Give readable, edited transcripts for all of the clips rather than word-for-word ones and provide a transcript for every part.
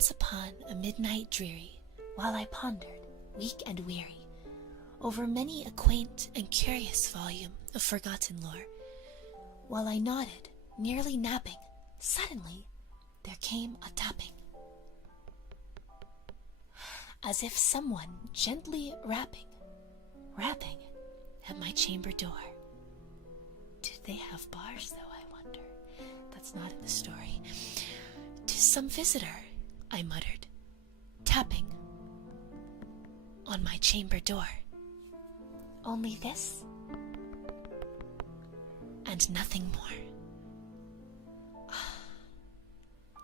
Once upon a midnight dreary, while I pondered, weak and weary, over many a quaint and curious volume of forgotten lore, while I nodded, nearly napping, suddenly there came a tapping, as if someone gently rapping at my chamber door. Did they have bars, though, I wonder? That's not in the story. "'Tis some visitor," I muttered, tapping on my chamber door. Only this, and nothing more.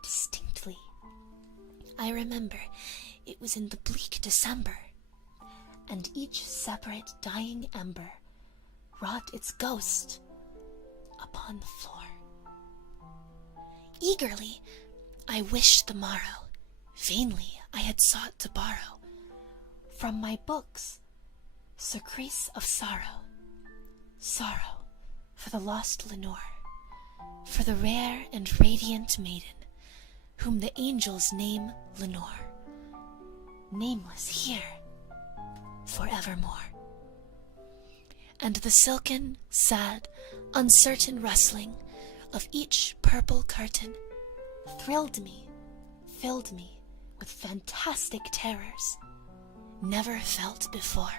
Distinctly, I remember it was in the bleak December, and each separate dying ember wrought its ghost upon the floor. Eagerly I wished the morrow, vainly I had sought to borrow from my books surcease of sorrow, sorrow for the lost Lenore, for the rare and radiant maiden, whom the angels name Lenore, nameless here forevermore. And the silken, sad, uncertain rustling of each purple curtain thrilled me, filled me with fantastic terrors never felt before,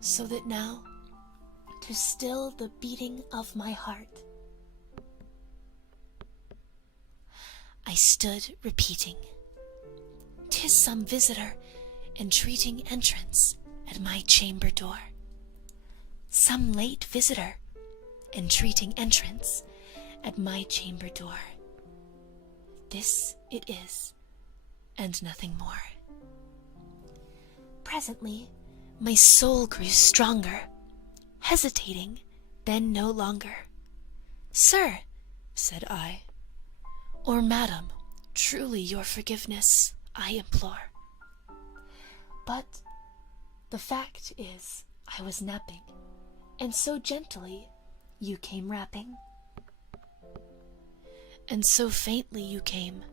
so that now, to still the beating of my heart, I stood repeating, "'Tis some visitor entreating entrance at my chamber door. Some late visitor entreating entrance at my chamber door. This it is, and nothing more." Presently, my soul grew stronger, hesitating, then no longer. "Sir," said I, "or madam, truly your forgiveness I implore. But the fact is I was napping, and so gently you came rapping, and so faintly you came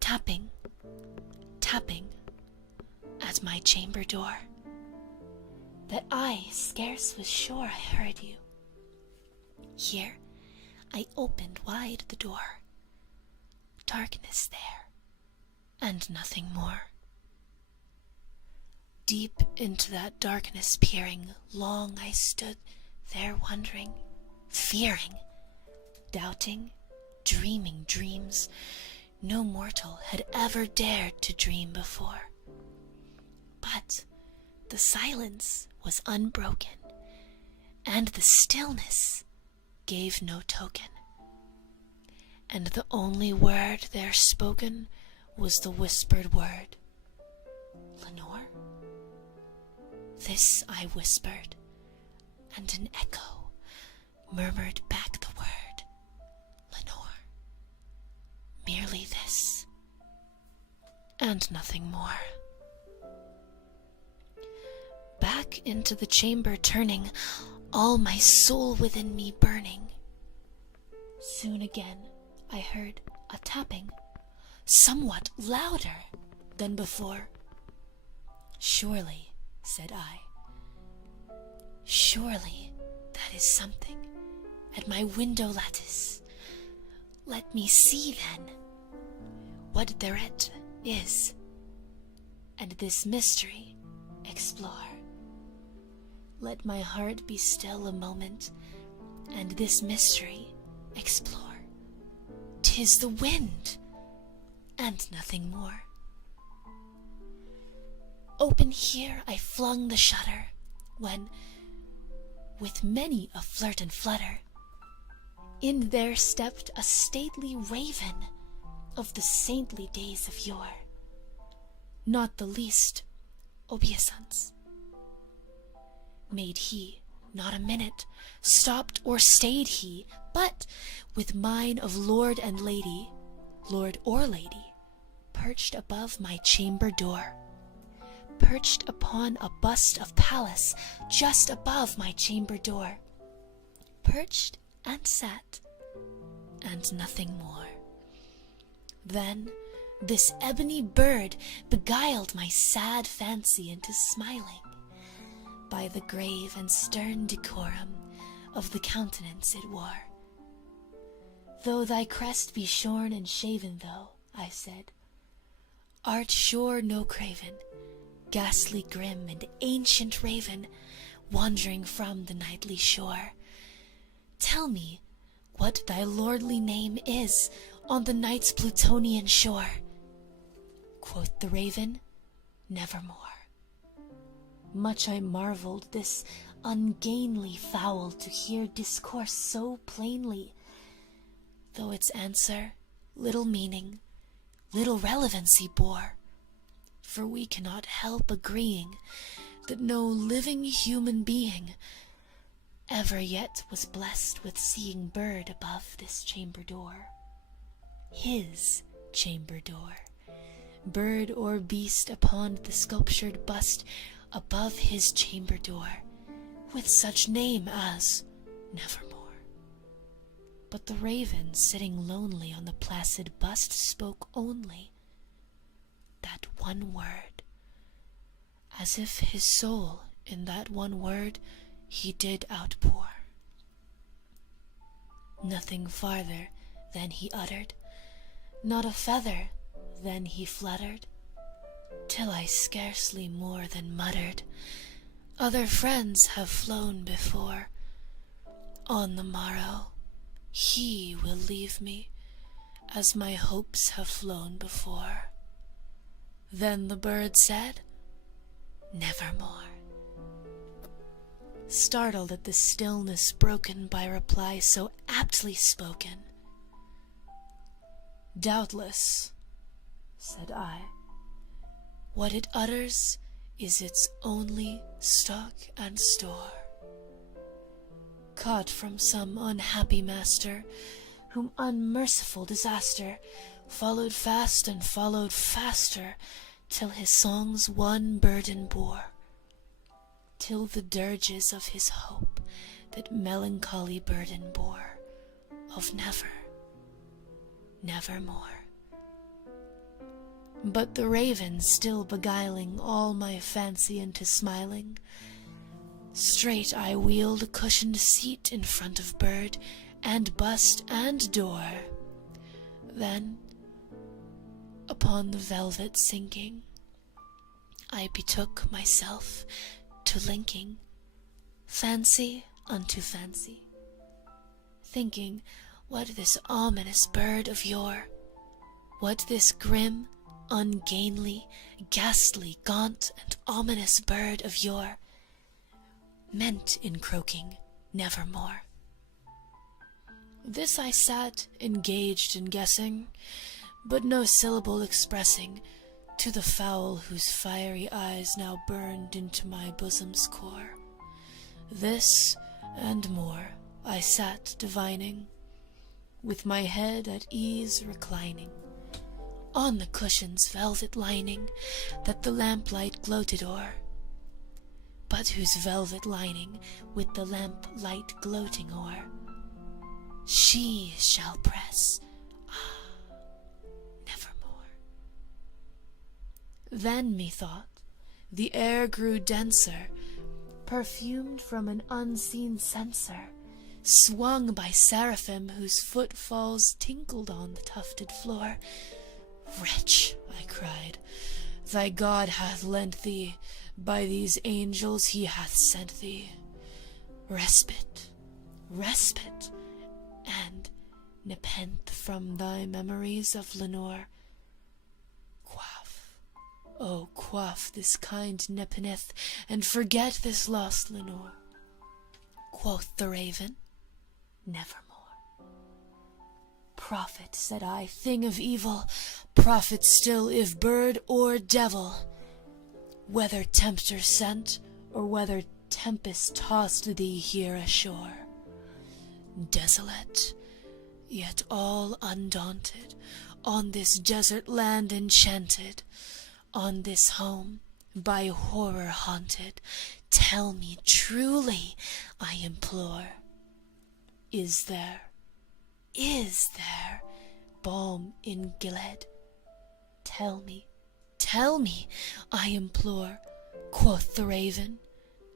tapping, tapping at my chamber door, that I scarce was sure I heard you. Here I opened wide the door, darkness there, and nothing more. Deep into that darkness peering, long I stood there wondering, fearing, doubting, dreaming dreams no mortal had ever dared to dream before. But the silence was unbroken, and the stillness gave no token, and the only word there spoken was the whispered word, "Lenore?" This I whispered, and an echo murmured back the word, "Lenore." Merely this, and nothing more. Back into the chamber turning, all my soul within me burning. Soon again I heard a tapping, somewhat louder than before. "Surely," said I, "surely that is something at my window lattice. Let me see then what thereat is, and this mystery explore. Let my heart be still a moment, and this mystery explore. 'Tis the wind, and nothing more." Open here I flung the shutter, when, with many a flirt and flutter, in there stepped a stately raven of the saintly days of yore, not the least obeisance made he, not a minute stopped or stayed he, but with mine of lord and lady, lord or lady, perched above my chamber door, perched upon a bust of Pallas just above my chamber door, perched and sat, and nothing more. Then This ebony bird beguiled my sad fancy into smiling, by the grave and stern decorum of the countenance it wore. Though thy crest be shorn and shaven, though, I said, art sure no craven, ghastly grim and ancient raven, wandering from the nightly shore. Tell me what thy lordly name is on the night's Plutonian shore. Quoth the raven, nevermore. Much I marveled this ungainly fowl to hear discourse so plainly, though its answer little meaning, little relevancy bore. For we cannot help agreeing that no living human being ever yet was blessed with seeing bird above this chamber door. His chamber door. Bird or beast upon the sculptured bust above his chamber door, with such name as Nevermore. But the raven, sitting lonely on the placid bust, spoke only that one word, as if his soul in that one word he did outpour. Nothing farther than he uttered, not a feather than he fluttered, till I scarcely more than muttered, other friends have flown before. On the morrow he will leave me, as my hopes have flown before. Then the bird said, nevermore. Startled at the stillness broken by reply so aptly spoken. Doubtless, said I, what it utters is its only stock and store, caught from some unhappy master, whom unmerciful disaster followed fast and followed faster, till his songs one burden bore, till the dirges of his hope that melancholy burden bore, of never, nevermore. But the raven still beguiling all my fancy into smiling, straight I wheeled a cushioned seat in front of bird and bust and door. Then, upon the velvet sinking, I betook myself to linking fancy unto fancy, thinking what this ominous bird of yore, what this grim, ungainly, ghastly, gaunt, and ominous bird of yore meant in croaking nevermore. This I sat engaged in guessing, but no syllable expressing to the fowl whose fiery eyes now burned into my bosom's core. This and more I sat divining, with my head at ease reclining on the cushion's velvet lining that the lamplight gloated o'er, but whose velvet lining with the lamplight gloating o'er she shall press, nevermore. Then methought the air grew denser, perfumed from an unseen censer, swung by seraphim whose footfalls tinkled on the tufted floor. Wretch, I cried, thy God hath lent thee, by these angels he hath sent thee respite, respite, and nepenthe from thy memories of Lenore. Quaff, oh quaff this kind nepenthe, and forget this lost Lenore. Quoth the raven, nevermore. Prophet, said I, thing of evil, prophet still if bird or devil, whether tempter sent, or whether tempest tossed thee here ashore. Desolate, yet all undaunted, on this desert land enchanted, on this home by horror haunted, tell me truly, I implore, is there balm in Gilead? tell me, I implore, quoth the raven,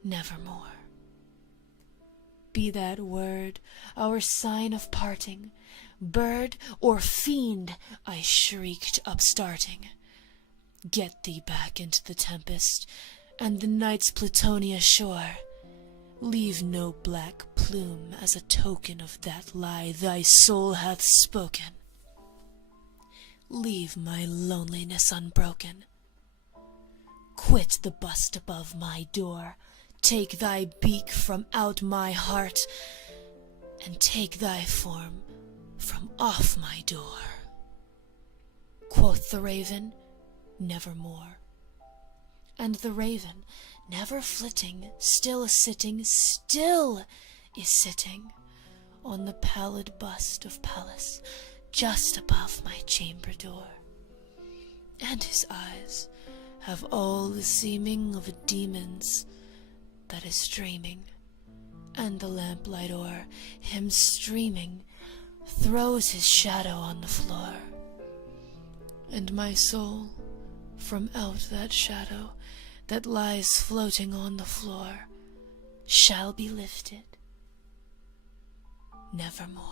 nevermore. Be that word our sign of parting, bird or fiend, I shrieked upstarting. Get thee back into the tempest, and the night's Plutonia shore. Leave no black plume as a token of that lie thy soul hath spoken. Leave my loneliness unbroken. Quit the bust above my door, take thy beak from out my heart, and take thy form from off my door. Quoth the raven, nevermore. And the raven, never flitting, still is sitting on the pallid bust of Pallas, just above my chamber door. And his eyes have all the seeming of a demon's that is dreaming, and the lamplight o'er him streaming throws his shadow on the floor. And my soul, from out that shadow that lies floating on the floor, shall be lifted nevermore.